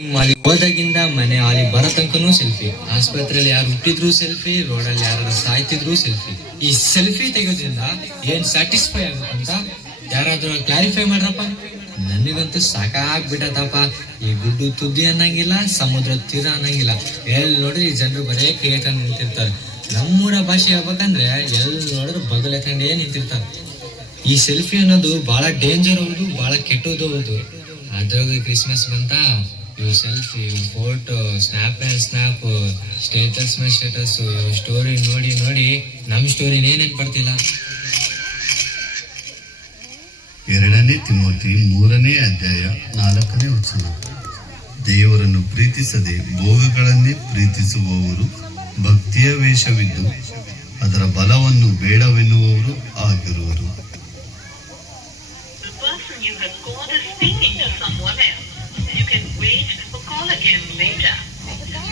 ಅಲ್ಲಿ ಹೋದಾಗಿಂದ ಮನೆ ಅಲ್ಲಿ ಬರೋ ತನಕನೂ ಸೆಲ್ಫಿ, ಆಸ್ಪತ್ರೆಯಲ್ಲಿ ಯಾರು ಹುಟ್ಟಿದ್ರು ಸೆಲ್ಫಿ, ರೋಡಲ್ಲಿ ಯಾರು ಸಾಯ್ತಿದ್ರು ಸೆಲ್ಫಿ. ಈ ಸೆಲ್ಫಿ ತೆಗೋದ್ರಿಂದ ಏನ್ ಸ್ಯಾಟಿಸ್ಫೈ ಆಗುತ್ತಂತ ಯಾರಾದ್ರೂ ಕ್ಲಾರಿಫೈ ಮಾಡ್ರಪ್ಪ. ನನಗಂತೂ ಸಾಕಾಗ್ಬಿಟ್ಟತಪ್ಪ. ಈ ಗುಡ್ಡು ತುದ್ದಿ ಅನ್ನಂಗಿಲ್ಲ, ಸಮುದ್ರ ತೀರ ಅನ್ನಂಗಿಲ್ಲ. ಎಲ್ಲಿ ನೋಡ್ರಿ ಈ ಜನರು ಬರೇ ಕೈ ಹಾಕೊಂಡು ನಿಂತಿರ್ತಾರೆ. ನಮ್ಮೂರ ಭಾಷೆ ಹೇಳ್ಬೇಕಂದ್ರೆ ಎಲ್ಲಿ ನೋಡಿದ್ರು ಬಗಲಕಂಡೇ ನಿಂತಿರ್ತಾರೆ. ಈ ಸೆಲ್ಫಿ ಅನ್ನೋದು ಬಹಳ ಡೇಂಜರ್ ಹೌದು, ಬಹಳ ಕೆಟ್ಟದ್ದು ಹೌದು. ಅದ್ರಾಗ ಕ್ರಿಸ್ಮಸ್ ಬಂತ, ಇವು ಸೆಲ್ಫಿ, ಫೋಟೋ, ಸ್ನ್ಯಾಪ್ ಮೇಲೆ ಸ್ನ್ಯಾಪ್, ಸ್ಟೇಟಸ್ ಮೇಲೆ ಸ್ಟೇಟಸ್, ಸ್ಟೋರಿ ನೋಡಿ ನೋಡಿ ನಮ್ಮ ಸ್ಟೋರಿನೇ ನೆನ್ಪಡ್ತಿಲ್ಲ. 2 ತಿಮೋತಿ 3ನೇ ಅಧ್ಯಾಯ 4ನೇ ವಚನ. ದೇವರನ್ನು ಪ್ರೀತಿಸದೆ ಭೋಗಗಳನ್ನೇ ಪ್ರೀತಿಸುವವರು ಭಕ್ತಿಯ ವೇಷವಿದ್ದು ಅದರ ಬಲವನ್ನು ಬೇಡವೆನ್ನುವವರು ಆಗಿರುವರು.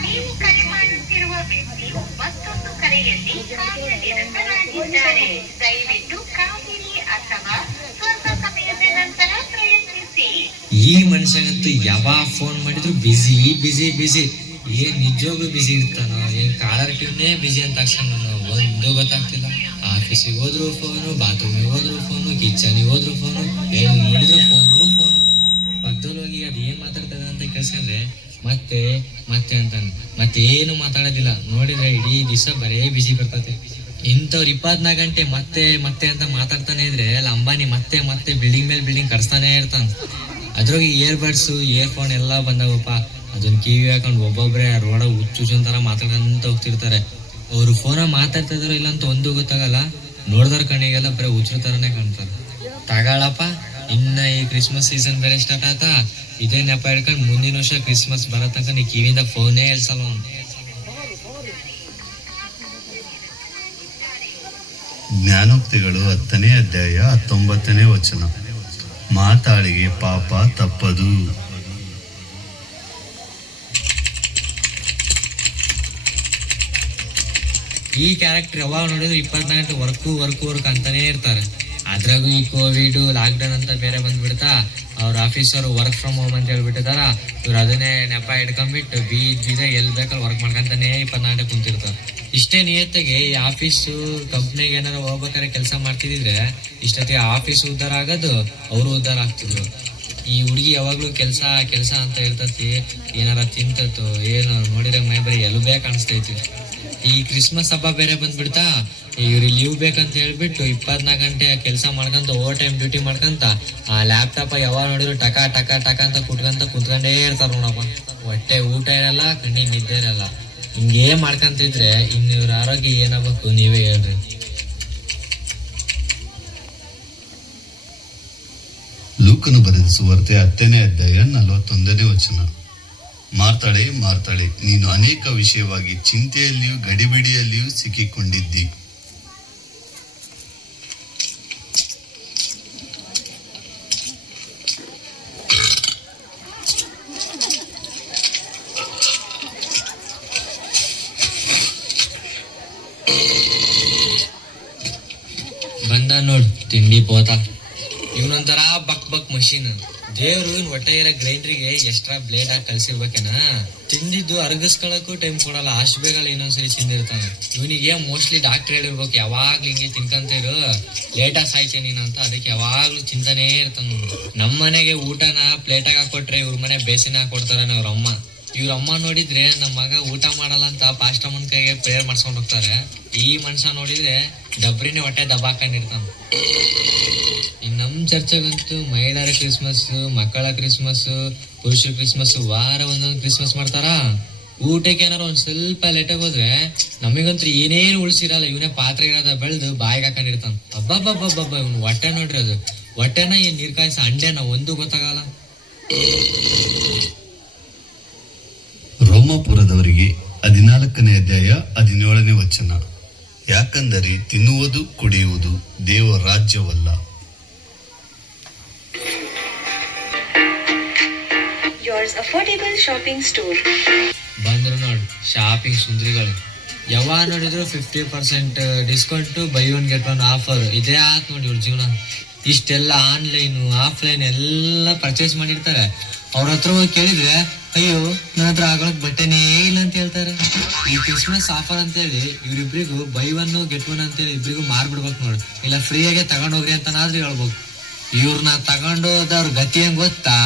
ನೀವು ಕರೆ ಮಾಡುತ್ತಿರುವ ವ್ಯಕ್ತಿಯು ಮತ್ತೊಂದು ಕರೆಯಲ್ಲಿ ಕಾರ್ಯನಿರತರಾಗಿದ್ದಾರೆ. ದಯವಿಟ್ಟು ಕಾಯಿರಿ ಅಥವಾ ಸ್ವಲ್ಪ ಸಮಯದ ನಂತರ ಪ್ರಯತ್ನಿಸಿ. ಈ ಮನುಷ್ಯನಂತೂ ಯಾವಾಗ ಫೋನ್ ಮಾಡಿದ್ರು ಬಿಸಿ ಬಿಸಿ ಬಿಸಿ. ಏನ್ ನಿಜವಾಗ್ಲೂ ಬಿಸಿ ಇರ್ತಾನೋ, ಏನ್ ಕಾಲರ್ ಟ್ಯೂನ್ನೇ ಬಿಸಿ ಅಂತ ತಕ್ಷಣ ಒಂದು ಗೊತ್ತಾಗ್ತಿಲ್ಲ. ಆಫೀಸಿಗೆ ಹೋದ್ರು ಫೋನು, ಬಾತ್ರೂಮಿಗೆ ಹೋದ್ರು ಫೋನು, ಕಿಚನಿಗೆ ಹೋದ್ರು ಫೋನು, ಏನ್ ನೋಡಿದ್ರು ಫೋನು ಫೋನು. ಪಕ್ಕದಲ್ಲಿ ಹೋಗಿ ಅದ್ ಏನ್ ಮಾತಾಡ್ತದ ಅಂತ ಕೇಳ್ಸ್ಕೊಂಡ್ರೆ ಮತ್ತೆ ಮತ್ತೆ ಅಂತಾನೆ. ಮತ್ತೇನು ಮಾತಾಡೋದಿಲ್ಲ. ನೋಡಿದ್ರೆ ಇಡೀ ದಿವಸ ಬರೇ ಬಿಸಿ ಬರ್ತದೆ. ಇಂಥವ್ರು 24 ಗಂಟೆ ಮತ್ತೆ ಮತ್ತೆ ಅಂತ ಮಾತಾಡ್ತಾನೆ ಇದ್ರೆ ಅಲ್ಲಿ ಅಂಬಾನಿ ಮತ್ತೆ ಮತ್ತೆ ಬಿಲ್ಡಿಂಗ್ ಮೇಲೆ ಬಿಲ್ಡಿಂಗ್ ಕಟ್ಸ್ತಾನೆ ಇರ್ತಾನೆ. ಅದ್ರಾಗ ಇಯರ್ಬಡ್ಸ್, ಇಯರ್ಫೋನ್ ಎಲ್ಲ ಬಂದಾವಪ್ಪ. ಅದನ್ನ ಕಿವಿ ಹಾಕೊಂಡು ಒಬ್ಬೊಬ್ರೆ ರೋಡ ಹುಚ್ಚುಚ್ಚಂತರ ಮಾತಾಡ್ಕೊಂತ ಹೋಗ್ತಿರ್ತಾರೆ. ಅವ್ರು ಫೋನ ಮಾತಾಡ್ತಾ ಇದಾರೋ ಇಲ್ಲ ಅಂತ ಒಂದು ಗೊತ್ತಾಗಲ್ಲ. ನೋಡ್ದಾರ ಕಣ್ಣಿಗೆಲ್ಲ ಬರೀ ಹುಚ್ಚರ ತರನೇ ಕಾಣ್ತಾರೆ. ತಗೊಳಪ್ಪ, ಇನ್ನ ಈ ಕ್ರಿಸ್ಮಸ್ ಸೀಸನ್ ಬೇರೆ ಸ್ಟಾರ್ಟ್ ಆಯ್ತಾ. ಇದೇ ನೆಪ ಹಿಡ್ಕೊಂಡು ಮುಂದಿನ ವರ್ಷ ಕ್ರಿಸ್ಮಸ್ ಬರೋ ತನಕ ನೀ ಕಿವಿಯಿಂದ ಫೋನೇ ಹೇಳ್ಸಲ್ಲ. ಜ್ಞಾನೋಕ್ತಿಗಳು 10ನೇ ಅಧ್ಯಾಯ 19ನೇ ವಚನ. ಮಾತಾಳಿಗೆ ಪಾಪ ತಪ್ಪದು. ಈ ಕ್ಯಾರೆಕ್ಟರ್ ಯಾವಾಗ ನೋಡಿದ್ರು 24 ವರ್ಕ್ ಅಂತಾನೆ ಇರ್ತಾರೆ. ಅದ್ರಾಗೂ ಈ ಕೋವಿಡ್, ಲಾಕ್ಡೌನ್ ಅಂತ ಬೇರೆ ಬಂದ್ಬಿಡ್ತಾ, ಅವ್ರ ಆಫೀಸರು ವರ್ಕ್ ಫ್ರಮ್ ಹೋಮ್ ಅಂತ ಹೇಳ್ಬಿಟ್ಟಿದಾರ. ಇವ್ರು ಅದನ್ನೇ ನೆಪ ಹಿಡ್ಕೊಂಡ್ಬಿಟ್ಟು ಬೀದ ಎಲ್ಲಿ ಬೇಕಲ್ಲಿ ವರ್ಕ್ ಮಾಡ್ಕೊಂತಾನೆ 24 ಕುಂತಿರ್ತಾರೆ. ಇಷ್ಟೇ ನಿಯತ್ತಿಗೆ ಈ ಆಫೀಸು ಕಂಪ್ನಿಗೆ ಏನಾರು ಹೋಗ್ಬೇಕಾದ್ರೆ ಕೆಲಸ ಮಾಡ್ತಿದ್ರೆ ಇಷ್ಟೊತ್ತಿಗೆ ಆಫೀಸ್ ಉದ್ಧಾರ ಆಗೋದು, ಅವರು ಉದ್ಧಾರ ಆಗ್ತಿದ್ರು. ಈ ಹುಡುಗಿ ಯಾವಾಗ್ಲೂ ಕೆಲಸ ಕೆಲಸ ಅಂತ ಇರ್ತತಿ. ಏನಾರ ತಿಂತತ್ತು ಏನು ನೋಡಿದ್ರೆ ಮೈ ಬರೀ ಎಲ್ಬೇ ಕಾಣಿಸ್ತೈತಿ. ಈ ಕ್ರಿಸ್ಮಸ್ ಹಬ್ಬ ಬೇರೆ ಬಂದ್ಬಿಡ್ತಾ, ಇವ್ರಿಗೆ ಲೀವ್ ಬೇಕಂತ ಹೇಳ್ಬಿಟ್ಟು 24 ಗಂಟೆ ಕೆಲಸ ಮಾಡ್ಕೊಂತ ಓವರ್ ಟೈಮ್ ಡ್ಯೂಟಿ ಮಾಡ್ಕೊಂತ ಆ ಲ್ಯಾಪ್ಟಾಪ್ ಯಾವಾಗ ನೋಡಿದ್ರು ಟಕ ಟಕ ಟಕ ಅಂತ ಕುತ್ಕೊಂಡೇ ಇರ್ತಾರ ನೋಡಪ್ಪ. ಹೊಟ್ಟೆ ಊಟ ಇರಲ್ಲ, ಕಣ್ಣಿಗೆ ನಿದ್ದೆ ಇರಲ್ಲ. ಹಿಂಗೇ ಮಾಡ್ಕೊಂತಿದ್ರೆ ಇನ್ನು ಇವ್ರ ಆರೋಗ್ಯ ಏನಾಗಬೇಕು ನೀವೇ ಹೇಳ್ರಿ. ಲೂಕನು ಬರೆದ ಸುವಾರ್ತೆ 10ನೇ ಅಧ್ಯಾಯ 41ನೇ ವಚನ. ಮಾರ್ತಾಳೆ ಮಾರ್ತಾಳೆ, ನೀನು ಅನೇಕ ವಿಷಯವಾಗಿ ಚಿಂತೆಯಲ್ಲಿಯೂ ಗಡಿಬಿಡಿಯಲ್ಲಿಯೂ ಸಿಕ್ಕಿಕೊಂಡಿದ್ದಿ. ಬಂದ ನೋಡ್ ತಿಂಡಿ ಪೋತ. ಇವನೊಂಥರ ಬಕ್ ಬಕ್ ಮಷೀನ್. ದೇವ್ರು ಹೊಟ್ಟೆ ಇರೋ ಗ್ರೈಂಡ್ರಿಗೆ ಎಕ್ಸ್ಟ್ರಾ ಬ್ಲೇಡ್ ಆಗಿ ಕಲ್ಸಿರ್ಬೇಕೇನ. ತಿಂದಿದ್ದು ಅರ್ಗಿಸ್ಕೊಳಕ್ಕೂ ಟೈಮ್ ಕೊಡಲ್ಲ. ಅಷ್ಟು ಬೇಗ ಇನ್ನೊಂದ್ಸರಿ ತಿಂದಿರ್ತಾನೆ. ಇವನಿಗೆ ಮೋಸ್ಟ್ಲಿ ಡಾಕ್ಟರ್ ಹೇಳಿರ್ಬೇಕು, ಯಾವಾಗ್ಲೂ ಹಿಂಗೆ ತಿನ್ಕಂತ ಇರು, ಲೇಟಾಗಿ ಸಾಯ್ತೇ ನೀನು ಅಂತ. ಅದಕ್ಕೆ ಯಾವಾಗ್ಲೂ ಚಿಂತಾನೇ ಇರ್ತಾನ. ನಮ್ಮ ಮನೆಗೆ ಊಟನ ಪ್ಲೇಟಾಗಿ ಹಾಕೊಟ್ರೆ ಇವ್ರ ಮನೆ ಬೇಸಿನ ಹಾಕೊಡ್ತಾರ ಅವ್ರ ಅಮ್ಮ. ಇವ್ರ ಅಮ್ಮ ನೋಡಿದ್ರೆ ನಮ್ಮ ಮಗ ಊಟ ಮಾಡಲ್ಲ ಅಂತ ಪಾಸ್ಟಮ್ಮನ ಕೈಗೆ ಪ್ರೇಯರ್ ಮಾಡ್ಸ್ಕೊಂಡ್ ಹೋಗ್ತಾರೆ. ಈ ಮನುಷ್ಯ ನೋಡಿದ್ರೆ ಡಬ್ರಿನೇ ಹೊಟ್ಟೆ ದಬಾಕೊಂಡಿರ್ತಾನ. ನಮ್ ಚರ್ಚೆಗಂತೂ ಮಹಿಳೆಯರ ಕ್ರಿಸ್ಮಸ್, ಮಕ್ಕಳ ಕ್ರಿಸ್ಮಸ್, ಪುರುಷರ ಕ್ರಿಸ್ಮಸ್, ವಾರ ಒಂದೊಂದು ಕ್ರಿಸ್ಮಸ್ ಮಾಡ್ತಾರ. ಊಟಕ್ಕೆ ಏನಾರು ಒಂದ್ ಸ್ವಲ್ಪ ಲೇಟಾಗಿ ಹೋದ್ರೆ ನಮಗಂತೂ ಏನೇನು ಉಳಿಸಿರಲ್ಲ. ಇವನೇ ಪಾತ್ರೆಗಳದ ಬೆಳೆದು ಬಾಯಿಗೆ ಹಾಕೊಂಡಿರ್ತಾನ. ಹಬ್ಬ ಇವ್ನು ಹೊಟ್ಟೆ ನೋಡ್ರಿ, ಅದು ಹೊಟ್ಟೆನ ಏನ್ ನೀರ್ ಕಾಯಿಸ ಅಂಡೆನ ಒಂದು ಗೊತ್ತಾಗಲ್ಲ. ರೋಮಾಪುರದವರಿಗೆ 14ನೇ ಅಧ್ಯಾಯ 17ನೇ ವಚನ. ಯಾಕಂದರೆ ತಿನ್ನುವುದು ಕುಡಿಯುವುದು ದೇವರ ರಾಜ್ಯವಲ್ಲ. ಅಫೋರ್ಡೆಬಲ್ ಶಾಪಿಂಗ್ ಸ್ಟೋರ್ ಬಂದ್ರು ನೋಡು ಶಾಪಿಂಗ್ ಸುಂದ್ರಿಗಳು. ಯಾವಾಗ ನೋಡಿದ್ರು 50% discount, by one get one offer. ಇದೇ ಆತ್ ನೋಡಿ ಇವ್ರ ಜೀವನ. ಇಷ್ಟೆಲ್ಲ ಆನ್ಲೈನು ಆಫ್ಲೈನ್ ಎಲ್ಲ ಪರ್ಚೇಸ್ ಮಾಡಿರ್ತಾರೆ. ಅವ್ರ ಹತ್ರ ಹೋಗಿ ಕೇಳಿದ್ರೆ ಅಯ್ಯೋ ನನ್ನ ಹತ್ರ ಆಗೋಳಕ್ ಬಟ್ಟೆನೇ ಇಲ್ಲ ಅಂತ ಹೇಳ್ತಾರೆ. ಈ ಕ್ರಿಸ್ಮಸ್ ಆಫರ್ ಅಂತೇಳಿ ಇವ್ರಿಬ್ರಿಗೂ ಬೈ 1 get 1 ಅಂತೇಳಿ ಇಬ್ರಿಗೂ ಮಾರ್ಬಿಡ್ಬೇಕು ನೋಡಿ, ಇಲ್ಲ ಫ್ರೀಯಾಗೆ ತಗೊಂಡೋಗ್ರಿ ಅಂತನಾದ್ರೂ ಹೇಳ್ಬೇಕು. ಇವ್ರನ್ನ ತಗೊಂಡೋದವ್ರ ಗತಿ ಹೆಂಗ್ ಗೊತ್ತಾ?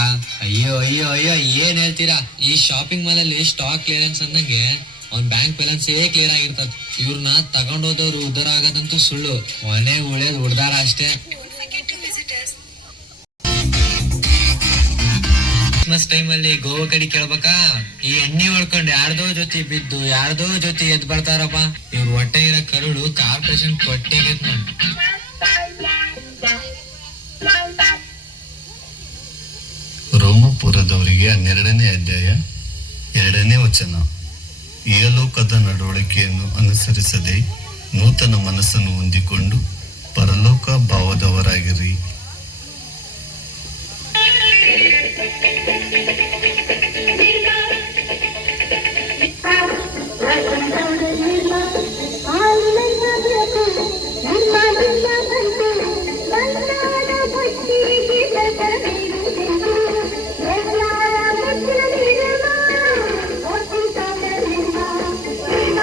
ಅಯ್ಯೋ ಅಯ್ಯೋ ಅಯ್ಯೋ ಏನ್ ಹೇಳ್ತೀರಾ? ಈ ಶಾಪಿಂಗ್ ಮಾಲ್ ಅಲ್ಲಿ ಸ್ಟಾಕ್ ಕ್ಲಿಯರೆನ್ಸ್ ಅಂದಂಗೆ ಅವ್ನ್ ಬ್ಯಾಂಕ್ ಬ್ಯಾಲೆನ್ಸ್ ಕ್ಲಿಯರ್ ಆಗಿರ್ತದ. ಇವ್ರನ್ನ ತಗೊಂಡೋದವ್ರು ಉದ್ದಾರ ಆಗದಂತೂ ಸುಳ್ಳು, ಮನೆ ಉಳಿಯೋದು ಉಡ್ದಾರ ಅಷ್ಟೇ. ಕ್ರಿಸ್ಮಸ್ ಟೈಮ್ ಅಲ್ಲಿ ಗೋವಾ ಕಡೆ ಕೇಳ್ಬೇಕಾ? ಈ ಎಣ್ಣೆ ಹೊಡ್ಕೊಂಡು ಯಾರ್ದೋ ಜೊತೆ ಬಿದ್ದು ಯಾರ್ದೋ ಜೊತೆ ಎದ್ ಬರ್ತಾರಪ್ಪ. ಇವ್ರ ಹೊಟ್ಟೆ ಇರೋ ಕರುಳು ಕಾರ್ಪೊರೇಷನ್ ಕೊಟ್ಟೆಗೈತ್ ನೋಡಿ. ರೋಮಪುರದವರಿಗೆ 12ನೇ ಅಧ್ಯಾಯ 2ನೇ ವಚನ. ಇಹಲೋಕದ ನಡವಳಿಕೆಯನ್ನು ಅನುಸರಿಸದೆ ನೂತನ ಮನಸ್ಸನ್ನು ಹೊಂದಿಕೊಂಡು ಪರಲೋಕ ಭಾವದವರಾಗಿರಿ.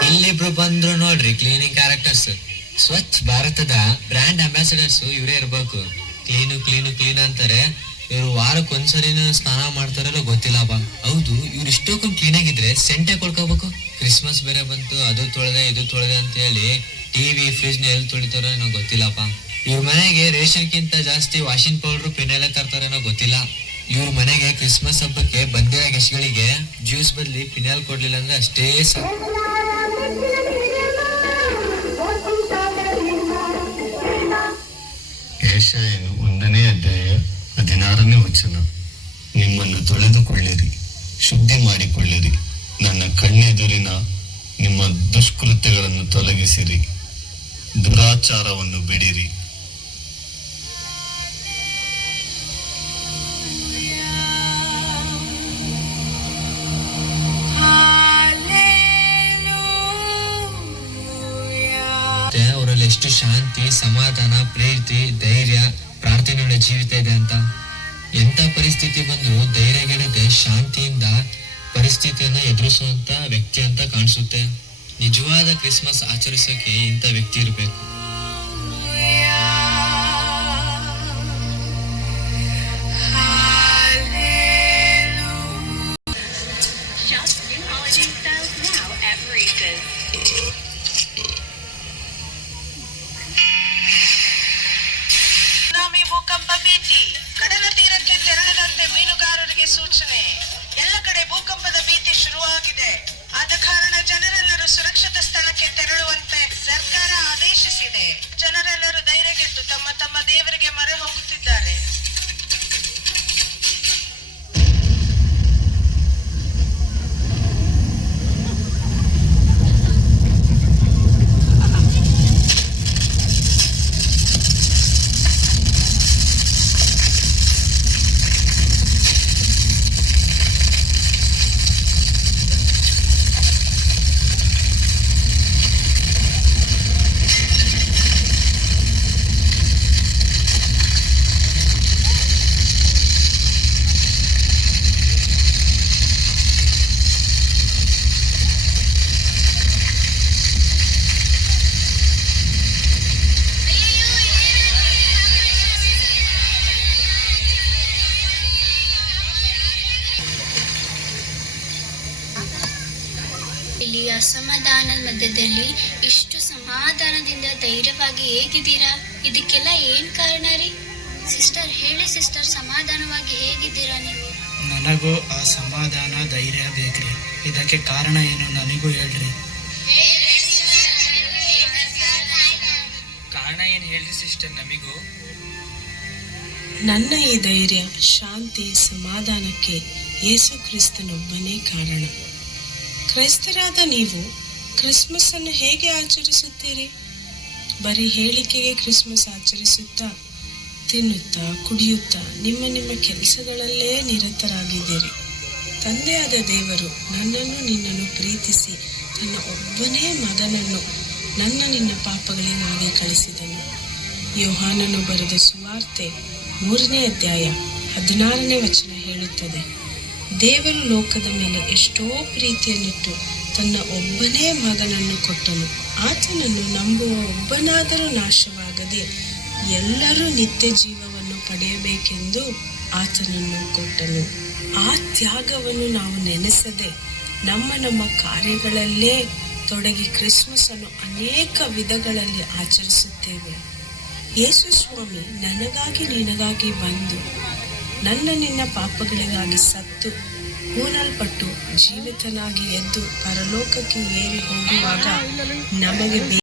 ಇಲ್ಲಿಬ್ರು ಬಂದ್ರು ನೋಡ್ರಿ ಕ್ಲೀನಿಂಗ್ ಕ್ಯಾರೆಕ್ಟರ್ಸ್. ಸ್ವಚ್ಛ ಭಾರತದ ಬ್ರ್ಯಾಂಡ್ ಅಂಬಾಸಿಡರ್ಸ್ ಇವರೇ ಇರ್ಬೇಕು. ಕ್ಲೀನ್ ಅಂತಾರೆ, ಇವ್ರು ವಾರಕ್ಕೆ ಒಂದ್ಸರಿನ ಸ್ನಾನ ಮಾಡ್ತಾರಲ್ಲ ಗೊತ್ತಿಲ್ಲಪ್ಪ. ಹೌದು, ಇವ್ರು ಇಷ್ಟೊಂದು ಕ್ಲೀನ್ ಆಗಿದ್ರೆ ಸೆಂಟೆ ಕೊಡ್ಕೋಬೇಕು. ಕ್ರಿಸ್ಮಸ್ ಬೇರೆ ಬಂತು, ಅದು ತೊಳೆದೆ ಇದು ತೊಳೆದೆ ಅಂತ ಹೇಳಿ ಟಿವಿ ಫ್ರಿಜ್ ನ ಎಲ್ಲಿ ತೊಳಿತಾರೋ ಏನೋ ಗೊತ್ತಿಲ್ಲಪ್ಪ. ಇವ್ರ ಮನೆಗೆ ರೇಷನ್ಗಿಂತ ಜಾಸ್ತಿ ವಾಷಿಂಗ್ ಪೌಡರ್ ಪಿನೆಲ್ಲ ತರ್ತಾರೇನೋ ಗೊತ್ತಿಲ್ಲ. ಇವ್ರ ಮನೆಗೆ ಕ್ರಿಸ್ಮಸ್ ಹಬ್ಬಕ್ಕೆ ಬಂದಿರೋ ಗೆಸ್ಟ್ಗಳಿಗೆ ಜ್ಯೂಸ್ ಬದಲಿ ಪಿನಾಲ್ ಕೊಡ್ಲಿಲ್ಲ ಅಂದ್ರೆ ಅಷ್ಟೇ ಸಾಕು. ಯೆಶಾಯನು 1ನೇ ಅಧ್ಯಾಯ 16ನೇ ವಚನ. ನಿಮ್ಮನ್ನು ತೊಳೆದುಕೊಳ್ಳಿರಿ, ಶುದ್ಧಿ ಮಾಡಿಕೊಳ್ಳಿರಿ, ನನ್ನ ಕಣ್ಣೆದುರಿನ ನಿಮ್ಮ ದುಷ್ಕೃತ್ಯಗಳನ್ನು ತೊಲಗಿಸಿರಿ, ದುರಾಚಾರವನ್ನು ಬಿಡಿರಿ. ಅವರಲ್ಲಿ ಎಷ್ಟು ಶಾಂತಿ, ಸಮಾಧಾನ, ಪ್ರೀತಿ, ಧೈರ್ಯ, ಪ್ರಾರ್ಥನೆಗಳ ಜೀವಿತ ಇದೆ ಅಂತ. ಎಂತ ಪರಿಸ್ಥಿತಿ ಬಂದ್ರು ಧೈರ್ಯಗೆಡದೆ ಶಾಂತಿಯಿಂದ ಪರಿಸ್ಥಿತಿಯನ್ನ ಎದುರಿಸುವಂತ ವ್ಯಕ್ತಿ ಅಂತ ಕಾಣಿಸುತ್ತೆ. ನಿಜವಾದ ಕ್ರಿಸ್ಮಸ್ ಆಚರಿಸೋಕೆ ಇಂಥ ವ್ಯಕ್ತಿ ಇರಬೇಕು. ಭೂಕಂಪ ಭೀತಿ, ಕಡಲ ತೀರಕ್ಕೆ ತೆರಳದಂತೆ ಮೀನುಗಾರರಿಗೆ ಸೂಚನೆ. ಎಲ್ಲ ಕಡೆ ಭೂಕಂಪದ ಭೀತಿ ಶುರುವಾಗಿದೆ. ಆದ ಕಾರಣ ಜನರೆಲ್ಲರೂ ಸುರಕ್ಷಿತ ಸ್ಥಳಕ್ಕೆ ತೆರಳುವಂತೆ ಸರ್ಕಾರ ಆದೇಶಿಸಿದೆ. ಜನರೆಲ್ಲರೂ ಧೈರ್ಯಗೆದ್ದು ತಮ್ಮ ತಮ್ಮ ದೇವರಿಗೆ ಮೊರೆ ಹೋಗುತ್ತಿದ್ದಾರೆ. ಇಲ್ಲಿ ಅಸಮಾಧಾನದ ಮಧ್ಯದಲ್ಲಿ ಇಷ್ಟು ಸಮಾಧಾನದಿಂದ ಧೈರ್ಯವಾಗಿ ಹೇಗಿದ್ದೀರಾ? ಇದಕ್ಕೆಲ್ಲ ಏನ್ ಕಾರಣ ರೀ? ಸಿಸ್ಟರ್ ಹೇಳಿ ಸಿಸ್ಟರ್, ಸಮಾಧಾನವಾಗಿ ಹೇಗಿದ್ದೀರಾ ನೀವು? ನನಗೂ ಆ ಸಮಾಧಾನ ಧೈರ್ಯ ಬೇಕ್ರಿ. ಇದಕ್ಕೆ ಕಾರಣ ಏನು ನನಗೂ ಹೇಳ್ರಿ. ಕಾರಣ ಏನ್ ಹೇಳ್ರಿ ಸಿಸ್ಟರ್ ನಮಿಗೂ? ನನ್ನ ಈ ಧೈರ್ಯ, ಶಾಂತಿ, ಸಮಾಧಾನಕ್ಕೆ ಯೇಸು ಕ್ರಿಸ್ತನೊಬ್ಬನೇ ಕಾರಣ. ಕ್ರೈಸ್ತರಾದ ನೀವು ಕ್ರಿಸ್ಮಸ್ ಅನ್ನು ಹೇಗೆ ಆಚರಿಸುತ್ತೀರಿ? ಬರೀ ಹೇಳಿಕೆಗೆ ಕ್ರಿಸ್ಮಸ್ ಆಚರಿಸುತ್ತಾ, ತಿನ್ನುತ್ತಾ, ಕುಡಿಯುತ್ತಾ ನಿಮ್ಮ ಕೆಲಸಗಳಲ್ಲೇ ನಿರತರಾಗಿದ್ದೀರಿ. ತಂದೆಯಾದ ದೇವರು ನನ್ನನ್ನು ನಿನ್ನನ್ನು ಪ್ರೀತಿಸಿ ತನ್ನ ಒಬ್ಬನೇ ಮಗನನ್ನು ನಿನ್ನ ಪಾಪಗಳಿಗಾಗಿ ಕಳಿಸಿದನು. ಯೋಹಾನನು ಬರೆದ ಸುವಾರ್ತೆ 3ನೇ ಅಧ್ಯಾಯ 16ನೇ ವಚನ ಹೇಳುತ್ತದೆ, ದೇವರು ಲೋಕದ ಮೇಲೆ ಎಷ್ಟೋ ಪ್ರೀತಿಯನ್ನಿಟ್ಟು ತನ್ನ ಒಬ್ಬನೇ ಮಗನನ್ನು ಕೊಟ್ಟನು. ಆತನನ್ನು ನಂಬುವ ಒಬ್ಬನಾದರೂ ನಾಶವಾಗದೆ ಎಲ್ಲರೂ ನಿತ್ಯ ಜೀವವನ್ನು ಪಡೆಯಬೇಕೆಂದು ಆತನನ್ನು ಕೊಟ್ಟನು. ಆ ತ್ಯಾಗವನ್ನು ನಾವು ನೆನೆಸದೆ ನಮ್ಮ ಕಾರ್ಯಗಳಲ್ಲೇ ತೊಡಗಿ ಕ್ರಿಸ್ಮಸ್ ಅನ್ನು ಅನೇಕ ವಿಧಗಳಲ್ಲಿ ಆಚರಿಸುತ್ತೇವೆ. ಯೇಸು ಸ್ವಾಮಿ ನನಗಾಗಿ ನಿನಗಾಗಿ ಬಂದು ನಿನ್ನ ಪಾಪಗಳಿಗಾಗಿ ಸತ್ತು ಹೂಣಲ್ಪಟ್ಟು ಜೀವಿತನಾಗಿ ಎದ್ದು ಪರಲೋಕಕ್ಕೆ ಏರಿ ಹೋಗುವಾಗ ನಮಗೆ